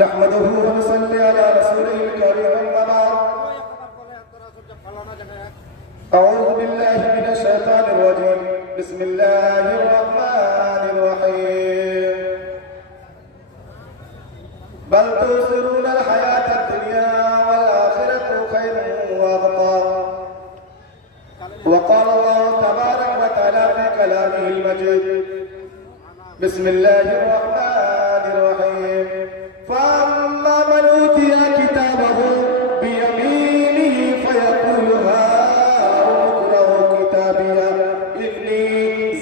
नहमदुहु व नसल्ली अला रसूलिल करीम अम्मा बाद अऊज़ु बिल्लाहि मिनश शैतानिर रजीम बिस्मिल्लाहिर रहमानिर रहीम बल तुसिरूनल हयातद दुनिया वल आखिरतु खैरुन व अबक़ा वक़ाल अल्लाहु तबारक व तआला फी कलामिहिल मजीद बिस्मिल्लाहिर रहमानिर रहीम फअम्मा मन ऊतिया किताबहु बियमीनिही फयक़ूलु हाउम इक़्रऊ किताबिया इन्नी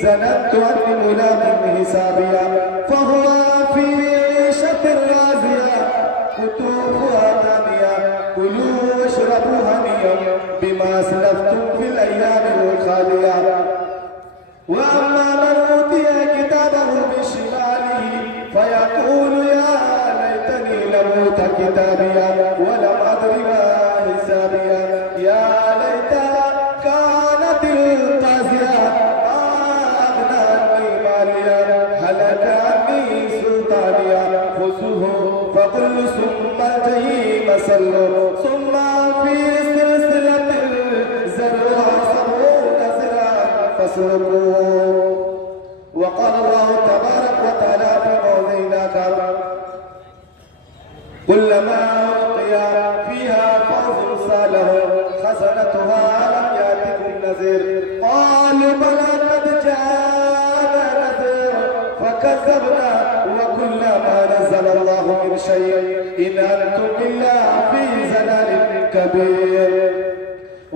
ज़नन्तु अन्नी मुलाक़िन हिसाबिया फहुवा फी ईशतिर राज़िया कुतूफ़ुहा दानिया कुलू वश्रबू हनीयन बिमा असलफ़्तुम फिल अय्यामिल खालिया वअम्मा मन ऊतिया किताबहु बिशिमालिही फयक़ूलु या लैतनी लम ऊत किताबिया वलम अद्रि मा हिसाबिया या लैतहा कानतिल क़ाज़िया मा अग़ना अन्नी मालिया हलक अन्नी सुल्तानिया खुज़ूहु फ़ग़ुल्लू सुम्मा जहीम सल्लू सुम्मा फ़ी सिलसिलतिन ज़रउहा सबऊना ज़िराअन फस्लुकूहु वक़ाल अल्लाहु तबारक व तआला फी मौज़िइन आख़र कुल्लमा उल्क़िया फ़ीहा फ़ौज़ुन सालहुम ख़ज़नतुहा अलम यातिकुम नज़ीर क़ालू बला क़द जाअना नज़ीर फ़कज़्ज़बना व क़ुल्ना मा नज़्ज़ल अल्लाहु मिन शैइन इन अंतुम इल्ला फ़ी ज़लालिन कबीर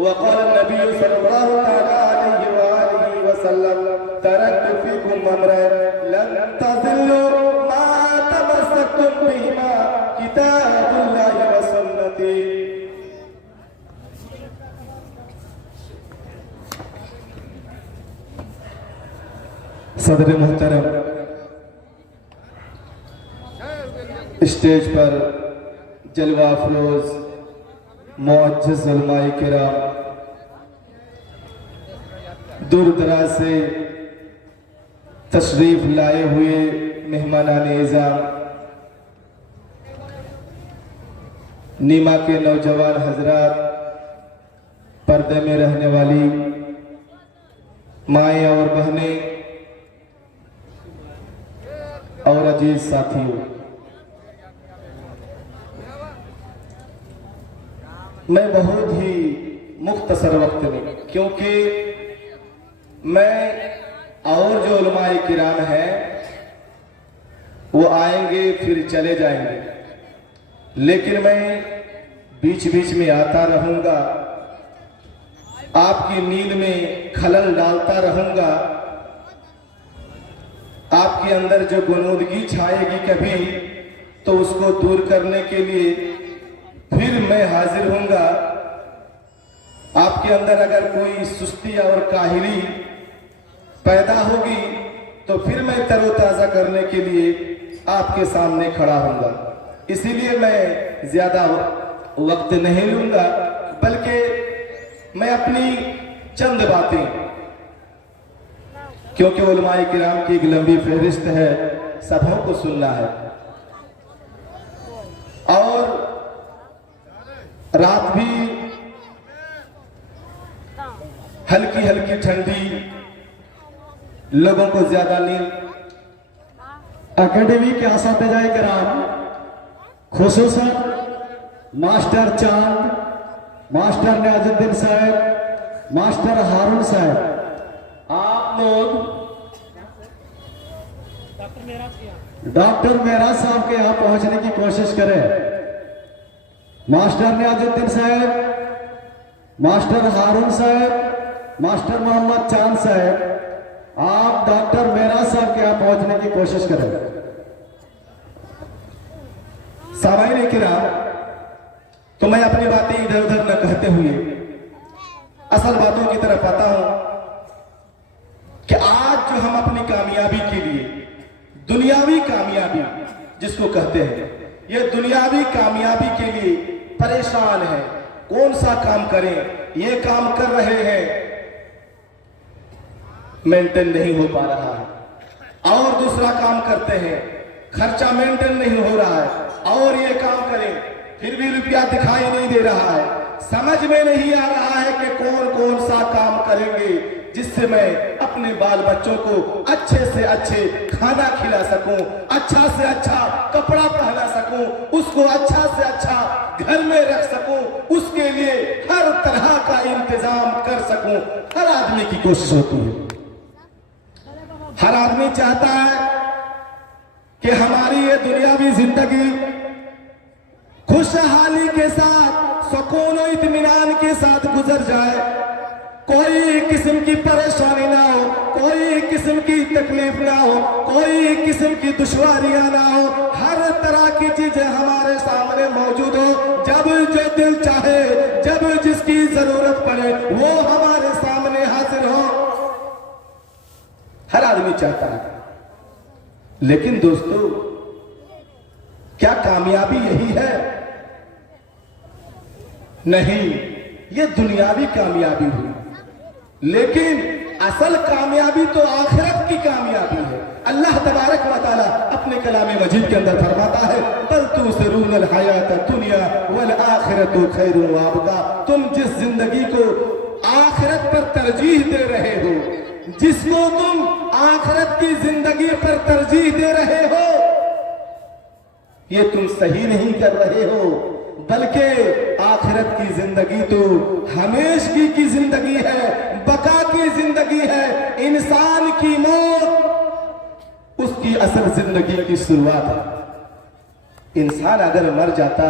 वक़ाल नबी सल्लल्लाहु अलैहि वसल्लम तरक्तु फ़ीकुम अमरैन लन तज़िल्लू मा तमस्सक्तुम बिहिमा किताबुल्लाहि व सुन्नती सदर मोहतरम स्टेज पर जलवा अफरोज मुअज्जज़ उलमाए किराम दूर दराज से तशरीफ लाए हुए मेहमानान इज़ाम नीमा के नौजवान हजरात पर्दे में रहने वाली माएँ और बहनें और अजीज साथियों, मैं बहुत ही मुख्तसर वक्त में, क्योंकि मैं और जो उलमाए किराम हैं वो आएंगे फिर चले जाएंगे, लेकिन मैं बीच बीच में आता रहूंगा, आपकी नींद में खलल डालता रहूंगा, आपके अंदर जो गुनूदगी छाएगी कभी तो उसको दूर करने के लिए फिर मैं हाजिर हूंगा। आपके अंदर अगर कोई सुस्ती और काहिली पैदा होगी तो फिर मैं तरोताज़ा करने के लिए आपके सामने खड़ा होऊंगा। इसीलिए मैं ज्यादा वक्त नहीं लूंगा, बल्कि मैं अपनी चंद बातें, क्योंकि उलमाए किराम की एक लंबी फहरिस्त है, सबों को सुनना है। और रात भी हल्की हल्की ठंडी, लोगों को ज्यादा नींद। अकेडमी के असातिज़ाए किराम, खुसूसन मास्टर चांद, मास्टर नियाजुद्दीन साहब, मास्टर हारून साहब, आप लोग डॉक्टर मेराज साहब के यहाँ पहुंचने की कोशिश करें। मास्टर नियाजुद्दीन साहब, मास्टर हारून साहब, मास्टर मोहम्मद चांद साहब, आप डॉक्टर मेराज साहब के यहाँ पहुंचने की कोशिश करें। सामाईन किराम, तो मैं अपनी बातें इधर उधर न कहते हुए असल बातों की तरफ आता हूं कि आज जो हम अपनी कामयाबी के लिए, दुनियावी कामयाबी जिसको कहते हैं, ये दुनियावी कामयाबी के लिए परेशान है, कौन सा काम करें, ये काम कर रहे हैं, मेंटेन नहीं हो पा रहा है, और दूसरा काम करते हैं, खर्चा मेंटेन नहीं हो रहा है, रुपया दिखाई नहीं दे रहा है, समझ में नहीं आ रहा है कि कौन कौन सा काम करेंगे जिससे मैं अपने बाल बच्चों को अच्छे से अच्छे खाना खिला सकूं, अच्छा से अच्छा कपड़ा पहना सकूं, उसको अच्छा से अच्छा घर में रख सकूं, उसके लिए हर तरह का इंतजाम कर सकूं। हर आदमी की कोशिश होती है, हर आदमी चाहता है कि हमारी ये दुनियावी जिंदगी खुशहाली के साथ, सुकून और इत्मीनान के साथ गुजर जाए, कोई किस्म की परेशानी ना हो, कोई किस्म की तकलीफ ना हो, कोई किस्म की दुश्वारियां ना हो, हर तरह की चीजें हमारे सामने मौजूद हो, जब जो दिल चाहे, जब जिसकी जरूरत पड़े वो हमारे सामने हाजिर हो। हर आदमी चाहता है, लेकिन दोस्तों क्या कामयाबी यही है? नहीं, ये दुनियावी कामयाबी हुई, लेकिन असल कामयाबी तो आखिरत की कामयाबी है। अल्लाह तबारक व तआला अपने कलाम मजीद के अंदर फरमाता है, बल तुसिरूनल हयात दुनिया वल आखिरतु खैरुन व अबका। तुम जिस जिंदगी को आखिरत पर तरजीह दे रहे हो, जिसको तुम आखिरत की जिंदगी पर तरजीह दे रहे हो, ये तुम सही नहीं कर रहे हो, बल्कि आखिरत की जिंदगी तो हमेशगी की जिंदगी है, बका की जिंदगी है। इंसान की मौत उसकी असल जिंदगी की शुरुआत है। इंसान अगर मर जाता,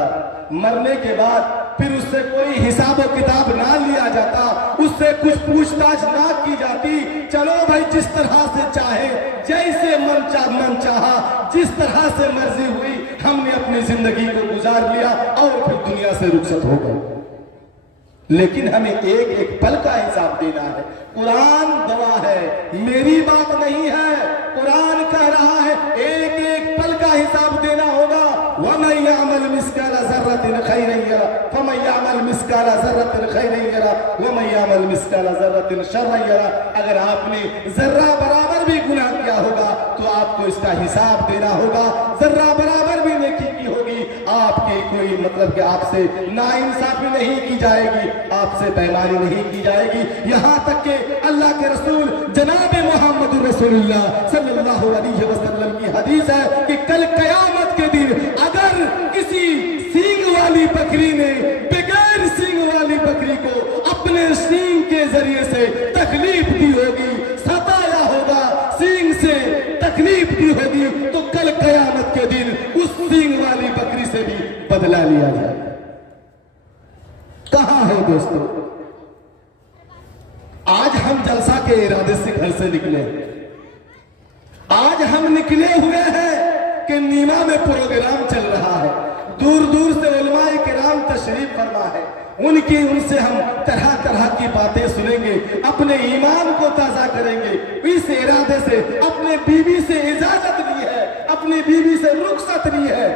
मरने के बाद फिर उससे कोई हिसाब व किताब ना लिया जाता, उससे कुछ पूछताछ ना की जाती, चलो भाई जिस तरह से चाहे, जैसे मन चाहा, जिस तरह से मर्जी हुई हमने अपनी जिंदगी को गुजार लिया और फिर दुनिया से रुखसत हो गए। लेकिन हमें एक एक पल का हिसाब देना है। कुरान गवाह है, मेरी बात नहीं है, कुरान कह रहा है एक एक पल का हिसाब देना होगा। वमन यअमल मिस्काला ज़र्रतिन खैरन यरा फमन यअमल मिस्काला ज़र्रतिन खैरन यरा वमन यअमल मिस्काला ज़र्रतिन शर्रन यरा। अगर आपने जर्रा बराबर भी गुनाह किया होगा तो आपको इसका हिसाब देना होगा। जर्रा बराबर भी नेकी की होगी, आपकी कोई मतलब कि आपसे नाइंसाफी नहीं की जाएगी, आपसे बेईमानी नहीं की जाएगी। यहाँ तक कि अल्लाह के रसूल जनाब मोहम्मद रसूलुल्लाह सल्लल्लाहु अलैहि वसल्लम की हदीस है कि कल कयामत के दिन अगर किसी सींग वाली बकरी ने बगैर सींग वाली बकरी को अपने सींग के जरिए से तकलीफ दी होगी, सताया होगा, सींग से तकलीफ दी होगी, तो कल कयामत के दिन उस सींग वाली बकरी से भी बदला लिया जाए। कहां है दोस्तों? आज हम जलसा के इरादे से घर से निकले, आज हम निकले हुए हैं कि नीमा में प्रोग्राम चल रहा है, दूर दूर से उलमाए किराम तशरीफ फरमा है, उनसे हम तरह तरह की बातें सुनेंगे, अपने ईमान को ताजा करेंगे। इस इरादे से अपने बीवी से इजाजत ली है, अपनी बीवी से रुखसत ली है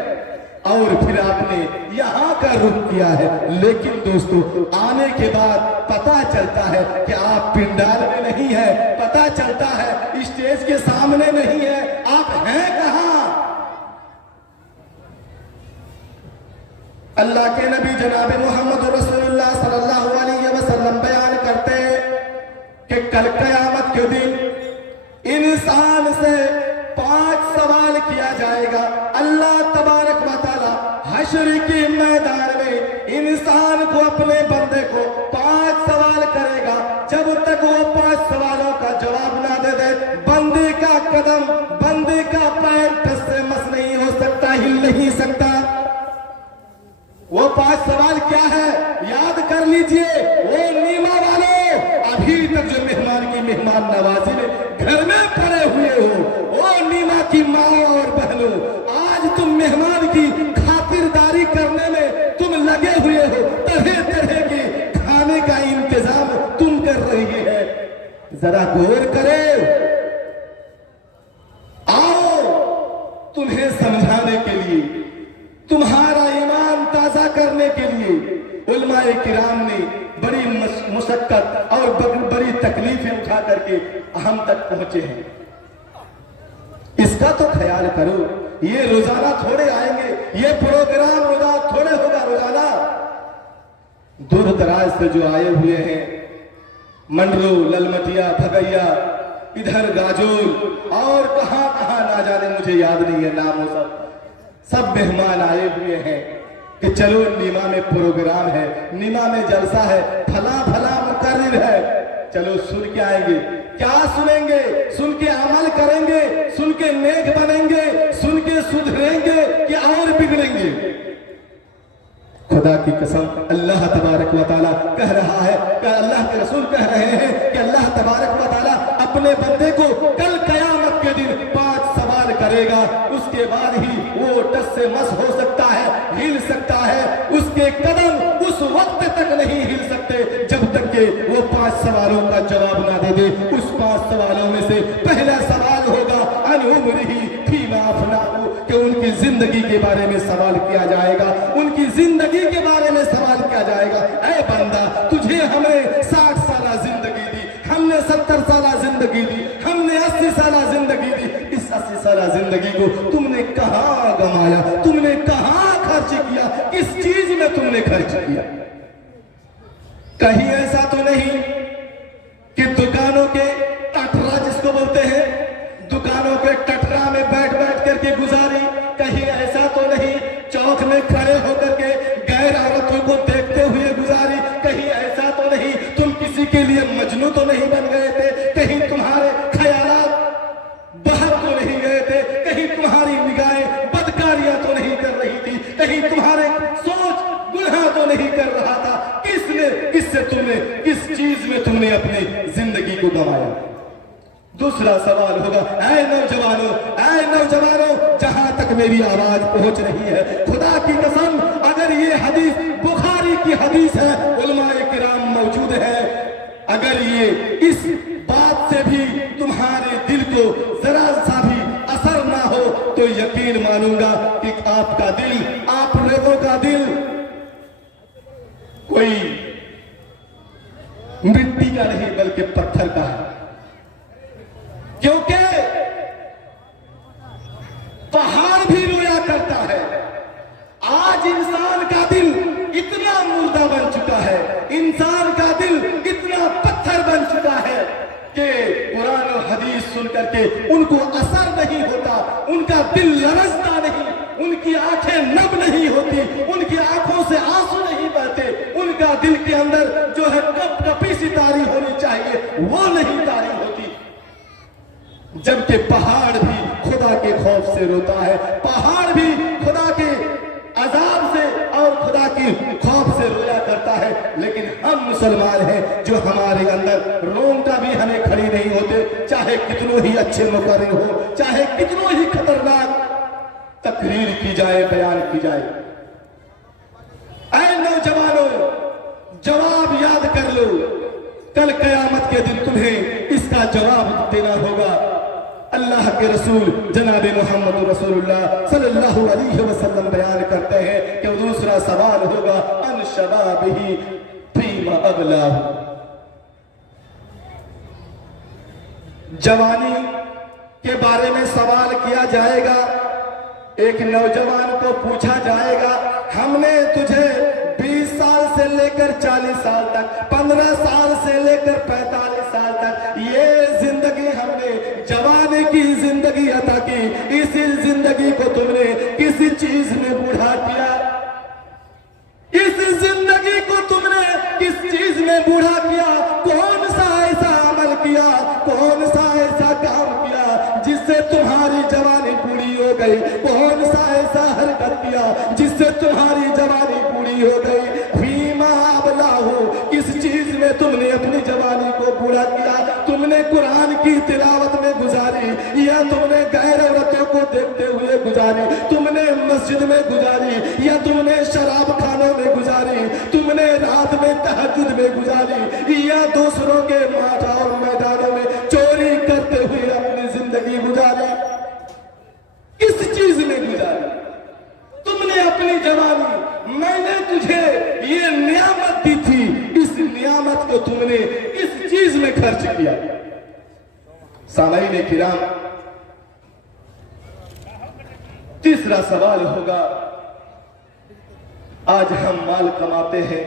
और फिर आपने यहाँ का रुख किया है। लेकिन दोस्तों आने के बाद पता चलता है कि आप पिंडाल में नहीं है, पता चलता है स्टेज के सामने नहीं है, आप हैं कहाँ? अल्लाह के नबी जनाब मोहम्मद रसूलुल्लाह सल्लल्लाहु अलैहि वसल्लम बयान करते कि कल कयामत के दिन इंसान से 5 सवाल किया जाएगा। अल्लाह तबारक व तआला हश्र के मैदान में इंसान को, अपने बंदे को 5 सवाल करेगा। जब तक वो 5 सवालों का जवाब ना दे दे, बंदे का कदम, बंदे का पैर ठस से मस नहीं हो सकता, हिल नहीं सकता। वो 5 सवाल क्या है याद कर लीजिए। वो नीमा वालों, अभी तक जो मेहमान की मेहमान नवाजी में घर में पड़े हुए हो, वो नीमा की माँ और बहनों, आज तुम मेहमान की खातिरदारी करने में तुम लगे हुए हो, तरह तरह के खाने का इंतजाम तुम कर रही है। जरा गौर करे, आओ तुम्हें समझाने के लिए, तुम्हारा ईमान ताजा करने के लिए उलमाए किराम ने बड़ी मुशक्कत और बड़ी तकलीफें उठा करके हम तक पहुंचे हैं। इसका तो ख्याल करो। ये रोजाना थोड़े आएंगे, ये प्रोग्राम रोजाना थोड़े होगा रोजाना। दूर दराज से जो आए हुए हैं, मंडरू, ललमटिया, भगैया, इधर गाजोल और कहां कहां ना जाने, मुझे याद नहीं है नाम, सब मेहमान आए हुए हैं कि चलो नीमा में प्रोग्राम है, नीमा में जलसा है, फला फला मुकर्रिर है, चलो सुन के आएंगे। क्या सुनेंगे? सुन के अमल करेंगे, सुन के नेक बनेंगे, सुन के सुधरेंगे कि और बिगड़ेंगे? खुदा की कसम, अल्लाह तबारक व तआला कह रहा है कि अल्लाह के रसूल कह रहे हैं कि अल्लाह तबारक व तआला अपने बंदे को कल कयामत के दिन 5 सवाल करेगा। उसके बाद ही वो टस से मस हो सकता है, हिल सकता है। उसके कदम उस वक्त तक नहीं हिल सकते जब तक के वो 5 सवालों का जवाब ना दे दे। उस 5 सवालों में से पहला सवाल होगा अन उम्रिही फीमा अफनाहु, कि उनकी जिंदगी के बारे में सवाल किया जाएगा, उनकी जिंदगी के बारे में सवाल किया जाएगा। ऐ बंदा, तुझे हमें 60 साल जिंदगी दी, हमने 70 साल जिंदगी दी, हमने 80 साल जिंदगी दी। इस 80 साल जिंदगी को तुमने कहां गंवाया? तुमने कहां खर्च किया? किस चीज में तुमने खर्च किया? कहीं ऐसा तो नहीं कि दुकानों के टटरा, जिसको बोलते हैं, दुकानों के टटरा में बैठ बैठ करके गुजारी? कहीं ऐसा तो नहीं चौक में खड़े होकर के गैर औरतों को देखते हुए गुजारी? कहीं ऐसा तो नहीं तुम किसी के लिए मजनू तो नहीं बन गए थे? कहीं तुम्हारे ख्यालात बाहर तो नहीं गए थे? कहीं तुम्हारी निगाहें बदकारियां तो नहीं कर रही थी? कहीं तुम्हारे सोच गुनाह तो नहीं कर रहा था? किससे तुमने, किस चीज में तुमने अपनी जिंदगी को गंवाया? दूसरा सवाल होगा ऐ नौजवानों, ऐ नौजवानों, जहां तक मेरी आवाज पहुंच रही है, खुदा की कसम, अगर ये हदीस बुखारी की हदीस है, उलमाए किराम मौजूद है, अगर ये इस बात से भी तुम्हारे दिल को जरा सा भी असर ना हो तो यकीन मानूंगा कि आपका दिल, आप लोगों का दिल कोई मिट्टी का नहीं बल्कि पत्थर का है। क्योंकि पहाड़ भी रोया करता है। आज इंसान का दिल इतना मुर्दा बन चुका है, इंसान का दिल इतना पत्थर बन चुका है कि कुरान और हदीस सुन करके उनको असर नहीं होता, उनका दिल लरजता नहीं, उनकी आंखें नम नहीं होती, उनकी आंखों से आंसू नहीं बहते, उनका दिल के अंदर जो है कपकपी सी तारी होनी चाहिए वो नहीं तारी होती। जबकि पहाड़ भी खुदा के खौफ से रोता है, पहाड़ भी खुदा के अजाब से और खुदा के खौफ से रोया करता है। लेकिन हम मुसलमान हैं जो हमारे अंदर रोंगटा भी हमें खड़ी नहीं होते, चाहे कितनों ही अच्छे मुकर्रिर हो, चाहे कितनों ही खतरनाक तकरीर की जाए, बयान की जाए। ऐ नौजवानों, जवाब याद कर लो, कल कयामत के दिन तुम्हें इसका जवाब देना होगा। अल्लाह के रसूल जनाब मोहम्मद रसूलुल्लाह सल्लल्लाहु अलैहि वसल्लम बयान करते हैं कि दूसरा सवाल होगा अन शबाबिही फीमा अबलाहु, जवानी के बारे में सवाल किया जाएगा। एक नौजवान को पूछा जाएगा, हमने तुझे 20 साल से लेकर 40 साल तक, 15 साल से लेकर 45 साल तक ये जिंदगी हमने जवानी की जिंदगी अता की, इसी जिंदगी को तुमने किसी चीज में बूढ़ा किया? इस जिंदगी को तुमने किस चीज में बूढ़ा किया? कौन सा ऐसा अमल किया, कौन सा ऐसा काम किया जिससे तुम्हारी जवानी पूरी हो गई? कौन सा ऐसा हरकत किया जिससे तुम्हारी जवानी पूरी हो गई? फीमा अबलाहु, किस चीज में तुमने अपनी जवानी को पूरा किया? तुमने कुरान की तिलावत में गुजारी या तुमने गैर औरतों को देखते हुए गुजारी? तुमने मस्जिद में गुजारी या तुमने शराब खानों में गुजारी? तुमने रात में तहज्जुद में गुजारी या दूसरों के माठा और मैदानों में चोरी करते हुए अपनी जिंदगी गुजारी? किस चीज में गुजारी तुमने अपनी जवानी? मैंने तुझे ये नियामत दी थी, इस नियामत को तुमने इस चीज में खर्च किया। सामाईन किराम, तीसरा सवाल होगा, आज हम माल कमाते हैं,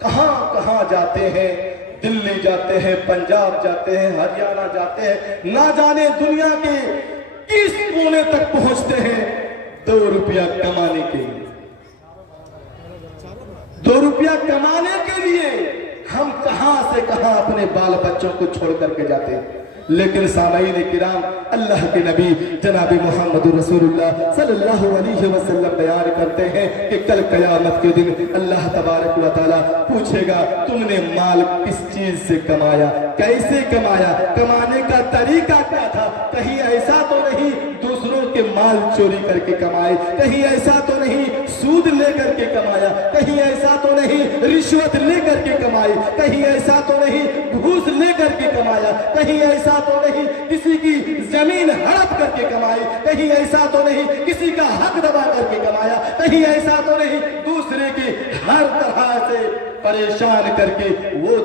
कहां कहां जाते हैं, दिल्ली जाते हैं, पंजाब जाते हैं, हरियाणा जाते हैं, ना जाने दुनिया के किस कोने तक पहुंचते हैं 2 रुपया कमाने के लिए। 2 रुपया कमाने के लिए हम कहां से कहां अपने बाल बच्चों को छोड़ करके जाते हैं। लेकिन सामईन किराम, अल्लाह के नबी जनाब मोहम्मद रसूलुल्लाह सल्लल्लाहु अलैहि वसल्लम बयान करते हैं कि कल कयामत के दिन अल्लाह तबारक व तआला पूछेगा, तुमने माल किस चीज से कमाया, कैसे कमाया, कमाने का तरीका क्या था। कहीं ऐसा तो नहीं दूसरों के माल चोरी करके कमाए, कहीं ऐसा तो नहीं सूद लेकर के कमाया, कहीं ऐसा तो नहीं रिश्वत लेकर के कमाई, कहीं ऐसा तो नहीं घूस लेकर के कमाया, कहीं ऐसा तो नहीं किसी की जमीन हड़प करके कमाई, कहीं ऐसा तो नहीं किसी का हक दबा करके कमाया, कहीं ऐसा तो नहीं दूसरे की हर तरह से परेशान करके वो